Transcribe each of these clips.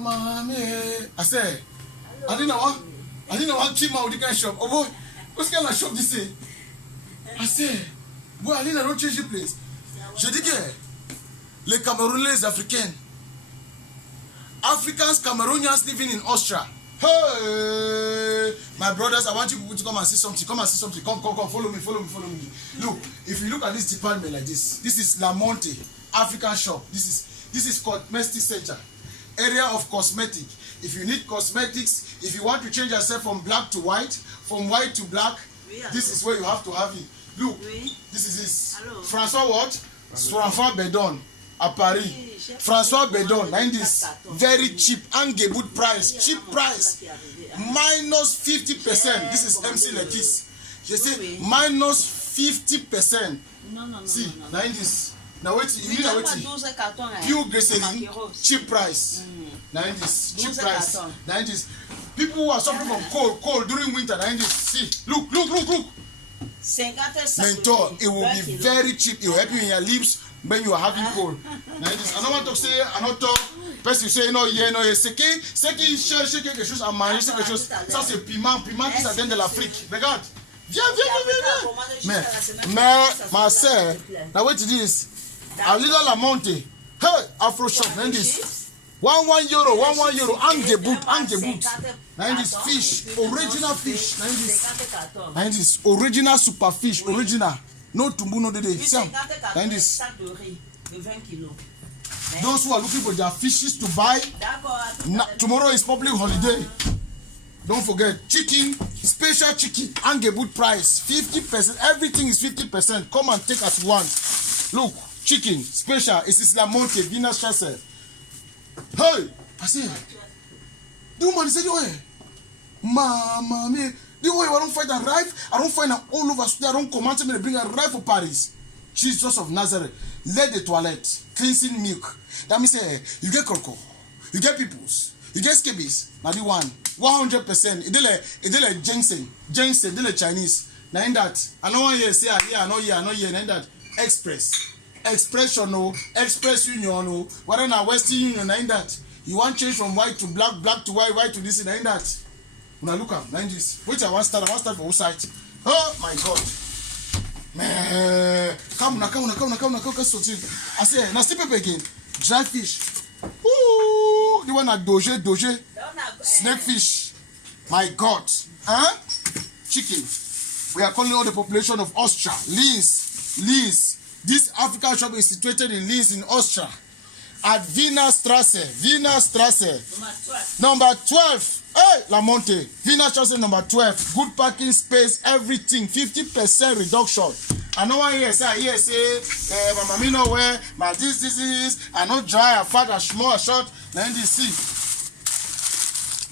Mama, I say, I didn't know what came out with the kind of shop. Oh boy, what's kind of shop this is? I say, boy, I didn't know change the place. Je dis que les Camerounais africains, Africans, Cameroonians living in Austria. Hey, my brothers, I want you to come and see something. Come and see something. Come, follow me. Look, if you look at this department like this is La Monte African shop. This is cosmetic center, area of cosmetic. If you need cosmetics, if you want to change yourself from black to white, from white to black, this is where you have to have it. Look, this is this. Hello. François what? François Bedon at Paris. François Bedon, and this very cheap and good price, cheap price, minus 50%. This is MC Letis. You see, minus 50%. No. See, now this. Now wait, you need wait. Pure glycerin, cheap price. Now this, cheap price. Now this. People who are suffering from cold during winter. Now this. See, look. Mentor, it will be very cheap. It will help you in your lips when you are having cold. Now this. I don't want to say, I don't talk. Person say non, c'est qui cherche quelque chose à manger, c'est quelque chose. Ça c'est piment qui ça vient de l'Afrique. Regarde. Viens. Mais ma soeur, now wait to this. A little La Monte. Hey, Afro shop. Now this. €1 Angebut. Now this fish, original fish. Now this original super fish, original. No tumbu, no dede. Now this. Those who are looking for their fishes to buy, tomorrow is public holiday. Don't forget, chicken, special chicken, Angebut price, 50%. Everything is 50%. Come and take as one. Look, chicken, special. It is La Monte, Venus Chassel. Hey, I say, the woman said, Mama, me, the way I don't find a rife, I don't find an all over, I don't command me to bring a rife for Paris. Jesus of Nazareth, let the toilet, cleansing milk. That means you get cocoa, you get peoples, you get scabies. Now the 100%. It like ginseng, they like Chinese. Now in that, I know one year say I know here. Now in that expression no, express union no. Whether na Western Union na in that. You want change from white to black, black to white to this na in that. Now look am, na in this. Wait, I want start for whole site. Oh my God. Man, come na. I say, na still pepper again. Dry fish. Ooh, the one at doge. Snake fish. My God. Huh? Chicken. We are calling all the population of Austria. Linz. This African shop is situated in Linz in Austria. At Wiener Strasse. Number 12. Hey, La Monte. Wiener Strasse number 12. Good parking space, everything. 50% reduction. I know one here say, my mommy know where, my this is, I know dry, I fat, I small, I short. 90C.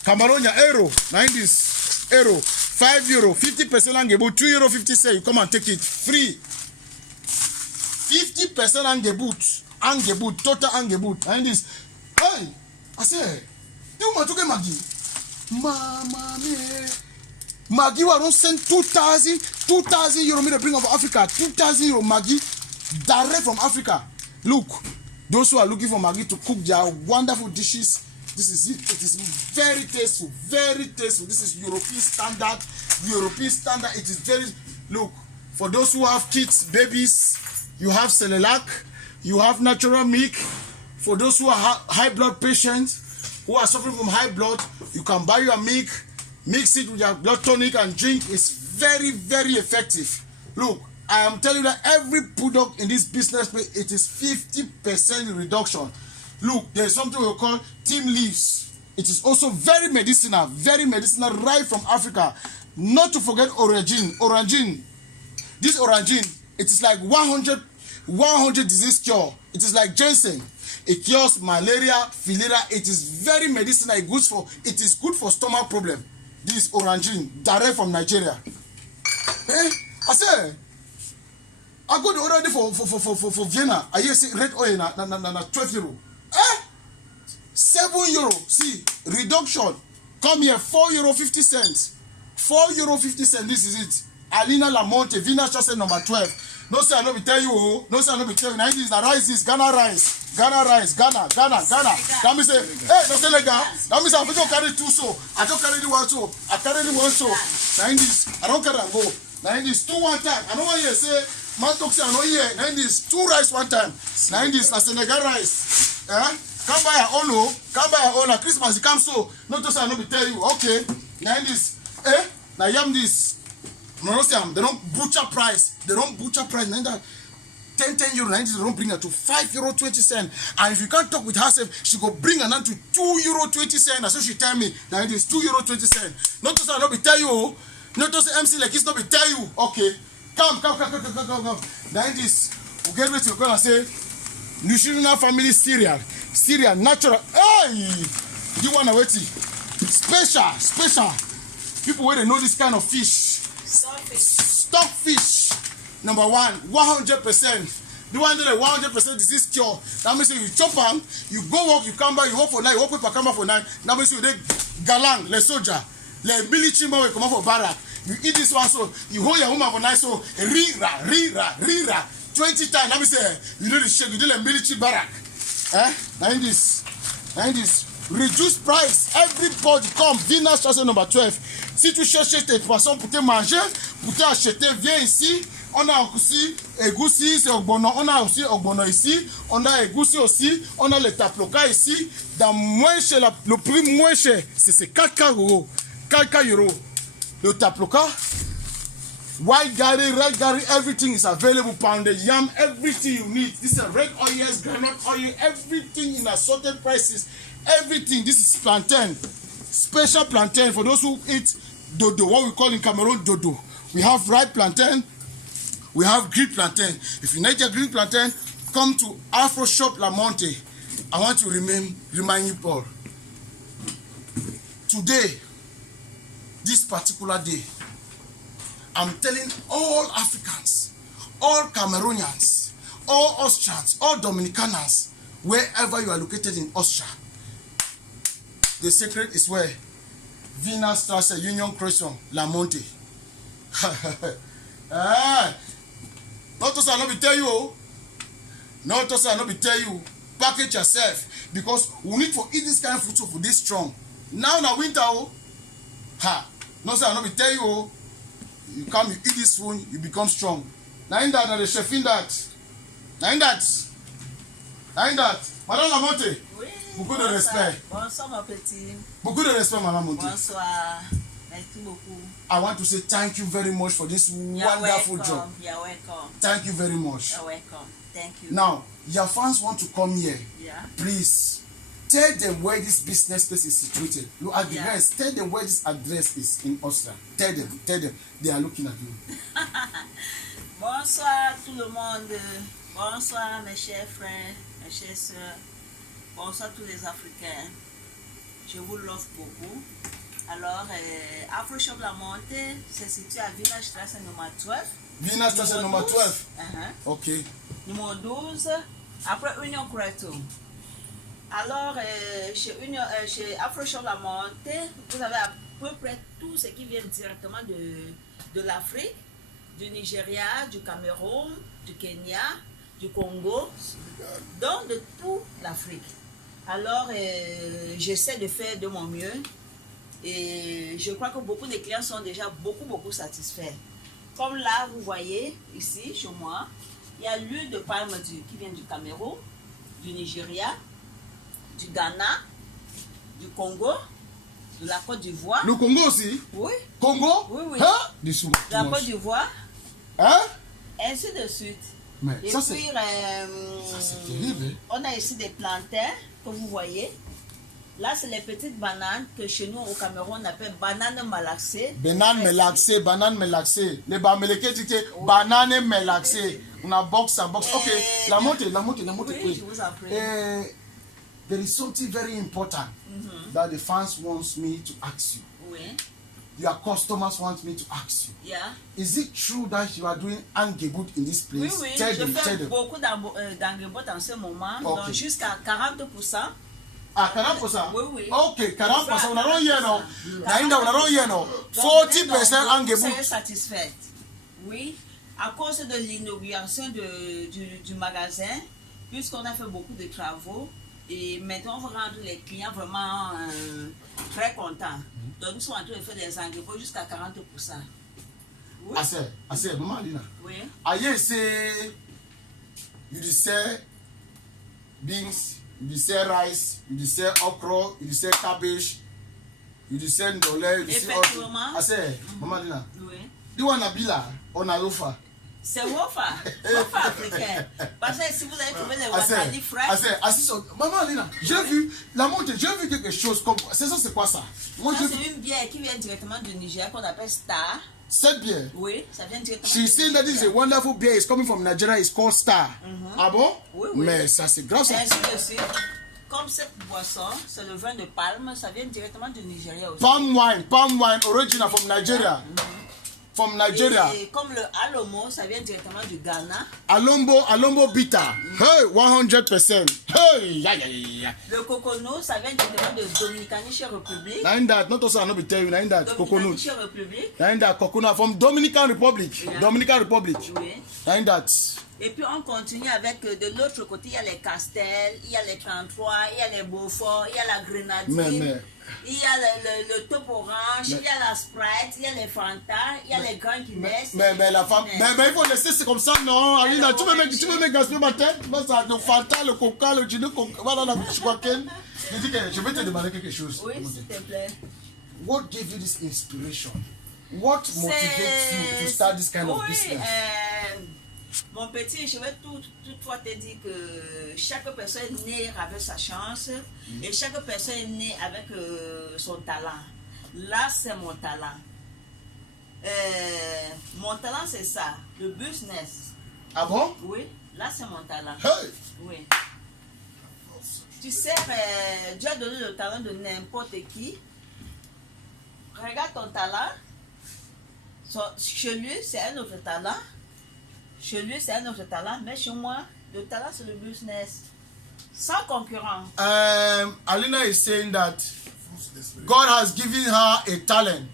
Cameroon, euro. 90s. Euro. €5. 50% Angebut. €2.50 say you come and take it free. 50% Angebut, total Angebut. 90s. Hey, I say, you want to get Maggi? Mama me. Maggi will don't send 2,000 euro me to bring of Africa. 2,000 euro Maggi direct from Africa. Look, those who are looking for Maggi to cook their wonderful dishes, this is it. It is very tasteful. This is European standard. It is very, look, for those who have kids, babies, you have Cerelac, you have natural milk. For those who are high blood patients, who are suffering from high blood, you can buy your milk, mix it with your blood tonic and drink. It's very, very effective. Look, I am telling you that every product in this business, it is 50% reduction. Look, there's something we call Team Leaves. It is also very medicinal, right from Africa. Not to forget Orangine. This Orangine, it is like 100 disease cure. It is like ginseng. It cures malaria, filera. It is very medicinal. It is good for stomach problem. This Orangine, direct from Nigeria. I say, I go the other day for Vienna. I hear say red oil na €12. €7. See, reduction. Come here, €4.50. €4.50. This is it. Alina La Monte, Wiener Strasse number 12. No say I no be tell you. Now this is the rice, Ghana rice. Ghana rice, Ghana. That means say, hey, no Senegal. That means I don't carry two so. I don't carry the one so. I carry the one so. Now in this, I don't carry and go. Now in this, 2 1 time. I don't want you say, man talk say I know here. Now in this, 2 rice 1 time. Now in this, na Senegal rice. Come buy your own, come buy your own. Na Christmas it come so. Not to say I no be tell you. Okay. Now in this, now yam this. No, they don't butcher price. They don't butcher price. Now that 10 euro, 90, they don't bring her to €5.20. And if you can't talk with herself, she go bring her down to €2.20. That's what she tell me. Now it is €2.20. Not to say I don't be tell you. Not to say MC like it's not be tell you. Okay. Come. Now it is, we get ready to go and say, nutritional family cereal, natural. Hey, you wanna wait? Special. People where they know this kind of fish. Stockfish. Number 1, 100%. The one that 100% disease cure. That means you chop them, you go work, you come back, you work for 9, you work with come back for 9. That means you they galang, le soldier, le military man will come out for barrack. You eat this one so you hold your woman for 9 so rira 20 times. Let me say you do the shake, you do the military barrack. Now in this. Reduce price. Everybody come. Venus station number 12. Si tu cherches tes poissons pour te manger, pour te acheter, viens ici. On a aussi egusi, c'est ogbono. On a aussi ogbono ici. On a egusi aussi. On a le taploka ici. Dans moins cher, le prix moins cher, c'est 4 €. 4 €. Le taploka. White Gary, red Gary, everything is available. Pounded yam, everything you need. This is red oil, granite oil, everything in assorted prices. Everything. This is plantain, special plantain for those who eat dodo. What we call in Cameroon dodo. We have ripe plantain. We have green plantain. If you need your green plantain, come to Afro Shop La Monte. I want to remind you all. Today, this particular day, I'm telling all Africans, all Cameroonians, all Austrians, all Dominicanans, wherever you are located in Austria, the secret is where Venus Strasse Union Croissant La Monte. Not to say I not be tell you. Not to say I not be tell you. Package yourself because we need to eat this kind of food so for this strong. Now winter Not say I not be tell you. You come, you eat this food, you become strong. Now in that, the chef in that. Now in that. Madame Lamonte. Oui. Beaucoup de respect. Bonsoir, mon petit. Beaucoup de respect, Madame Lamonte. Bonsoir. Merci beaucoup. I want to say thank you very much for this wonderful job. You're welcome. Thank you very much. You're welcome. Thank you. Now, your fans want to come here. Yeah. Please, tell them where this business place is situated. Your address. Yeah. Tell them where this address is in Austria. Tell them. They are looking at you. Bonsoir tout le monde. Bonsoir mes chers frères, mes chères sœurs. Bonsoir tous les Africains. Je vous l'offre beaucoup. Alors, Afro Shop La Monte se situe à Village Strasse numéro 12. Village Strasse numéro 12. Ok. Numéro 12, après Union Croato. Alors, chez Afro Shop La Monte, vous avez à peu près tout ce qui vient directement de l'Afrique, du Nigeria, du Cameroun, du Kenya, du Congo, donc de toute l'Afrique. Alors, j'essaie de faire de mon mieux et je crois que beaucoup de clients sont déjà beaucoup satisfaits. Comme là, vous voyez ici, chez moi, il y a l'huile de palme qui vient du Cameroun, du Nigeria, du Ghana, du Congo, de la Côte d'Ivoire. Le Congo aussi? Oui. Congo? Oui. Hein? De la Côte d'Ivoire. Hein? Ainsi de suite. Mais et ça, puis, c'est terrible. On a ici des plantains que vous voyez. Là, c'est les petites bananes que chez nous au Cameroun on appelle bananes malaxées. Banane melaxée. Les Bameleke disent banane melaxée. On a box. Ok, la monte. Oui, je vous en prie. There is something very important that the fans want me to ask you. Oui. Your customers want me to ask you. Yeah. Is it true that you are doing angebut in this place? Oui. Tell Je them. fais beaucoup d'angebut en ce moment, Okay. donc jusqu'à 40%. Ah, 40%? Oui. Ok, 40%. On a don't hear no. Nainda, on a don't hear no. 40% angebut. Vous serez satisfaite. Oui. À cause de l'inauguration du magasin, puisqu'on a fait beaucoup de travaux, et maintenant on va rendre les clients vraiment très contents. Donc nous sommes en train de faire des engagements jusqu'à 40%. Oui. Assez, maman Alina. Oui. Aye say you sell beans, you sell rice, you sell okra, you sell cabbage, you sell ndole, you sell effectivement. Assez, maman Alina. Oui. You wanna be là, on a l'offre. C'est Wofa africain. Parce que si vous avez trouvé les Watali frais. Maman Alina, j'ai vu la montée, j'ai vu quelque chose comme. C'est quoi ça? Moi, c'est une bière qui vient directement du Niger qu'on appelle Star. Cette bière? Oui, ça vient directement. She's saying that this is a wonderful beer. It's coming from Nigeria. It's called Star. Ah bon? Oui, oui. Mais ça, c'est grave ça. Ainsi de suite. Comme cette boisson, c'est le vin de palme, ça vient directement du Nigeria aussi. Palm wine, original from Nigeria. From Nigeria. Et comme le Alomo, ça vient directement du Ghana. Alombo bitter. Hey, 100%. Hey, yeah. Le coconut, ça vient directement de Dominicanische Republic. That, not also, I not be tell you, that coconut. Dominicanische Republic. That coconut from Dominican Republic. Yeah. Dominican Republic. Oui. That. Et puis on continue avec de l'autre côté, il y a les Castel, il y a les 33, il y a les Beaufort, il y a la Grenadine, il y a le Top Orange, il y a la Sprite, il y a les Fanta, il y a les Grand Guinness. Mais la femme, mais il faut laisser, c'est comme ça, non, Alina, tu veux me gaspiller ma tête? Le Fanta, le Coca, le gin, voilà la sugarcane. Je vais te demander quelque chose. Oui, s'il te plaît. What gave you this inspiration? What motivates you to start this kind of business? Mon petit, je vais toutefois te dire que chaque personne est née avec sa chance et chaque personne est née avec son talent. Là, c'est mon talent. Mon talent, c'est ça, le business. Ah bon? Oui, là, c'est mon talent. Hey! Oui. Tu sais, Dieu a donné le talent de n'importe qui. Regarde ton talent. Chez lui, c'est un autre talent. Chez lui, c'est un autre talent, mais chez moi, le talent, c'est le business. Sans concurrent. Alina is saying that God has given her a talent.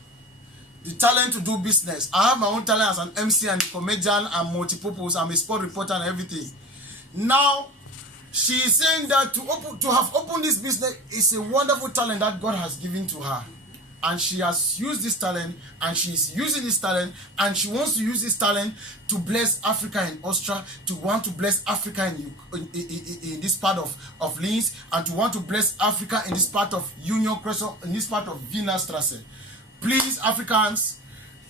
The talent to do business. I have my own talent as an MC and a comedian and multi-purpose. I'm a sport reporter and everything. Now, she is saying that to have opened this business is a wonderful talent that God has given to her. And she has used this talent, and she is using this talent, and she wants to use this talent to bless Africa in Austria, to want to bless Africa in this part of Linz, and to want to bless Africa in this part of Union Crescent, in this part of Wiener Strasse. Please, Africans,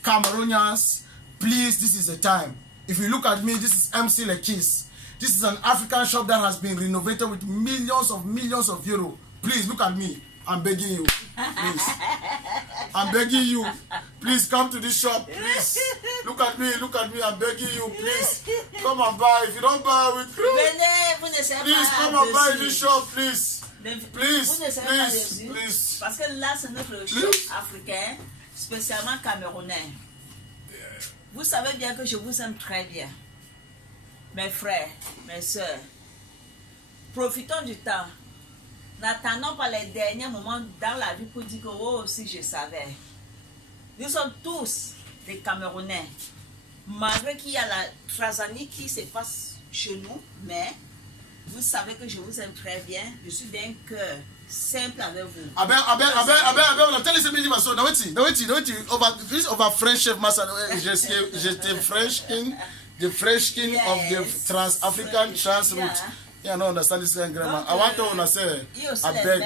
Cameroonians, please, this is the time. If you look at me, this is MC Lekis. This is an African shop that has been renovated with millions of euros. Please, look at me. I'm begging you, please. I'm begging you. Please come to this shop, please. Look at me, I'm begging you, please. Come and buy. If you don't buy with please come and buy this shop, please. Please. Parce que là, c'est notre shop africain, spécialement camerounais. Vous savez bien que je vous aime très bien. Mes frères, mes soeurs. Profitons du temps. N'attendons pas les derniers moments dans la vie pour dire que oh, si je savais. Nous sommes tous des Camerounais. Malgré qu'il y a la Tanzanie qui se passe chez nous, mais vous savez que je vous aime très bien. Je suis d'un cœur simple avec vous. Tell us something about so. Now wait. Over French chef master. The French king of the Trans-African Trans route. Yeah, I don't understand this grammar. I want to say, I beg.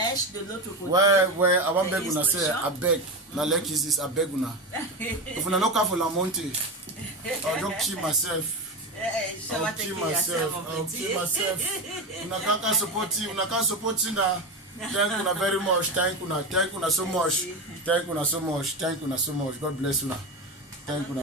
Where I want beg una say, I beg. Na like is this, I beg una. If una look for La Monte, I'll just kill myself. I'll kill myself. Una can't support you. Una can't support you now. Thank you very much. Thank you so much. God bless you. Thank you.